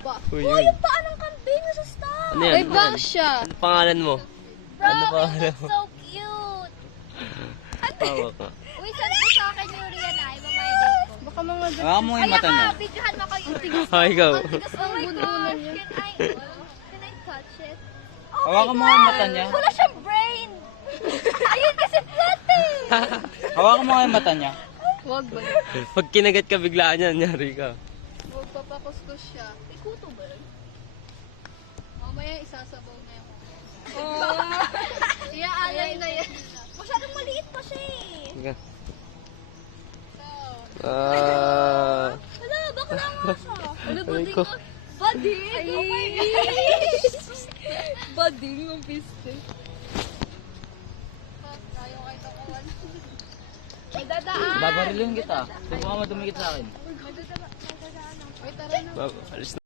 Uy, Oh, uy. yung paa ng kambing nasa stop. Ano yan? May Ano bank yan? siya. Ano pangalan mo? Ano pangalan mo? So cute. Tawa ka. Uy, send mo sa akin yung Rihanna. Iba-my-day ko. Baka mga Hawakan mo yung mata niya. Videohan mo kayo. Ah, ikaw. Oh my gosh. Can I touch it? Oh Hawakan mo yung mata niya. Wala siyang brain. Ayun kasi flat eh. Hawakan mo yung mata niya. Wag ba? Pag kinagat ka biglaan yan, nyari ka. Wag papakuskus siya. Ikuto ba yun? Mamaya isasabaw na yung Iaalay na yan. Masyadong maliit pa siya eh. Sige. Wala, bakla nga siya. Ano ba Aray din ko. Bading! Oh my gosh! Bading ng piste. Tayo kay Tokawan. May dadaan. Babarilin kita. Subukan mo dumikit sa akin. Ay, tara na. Alis na.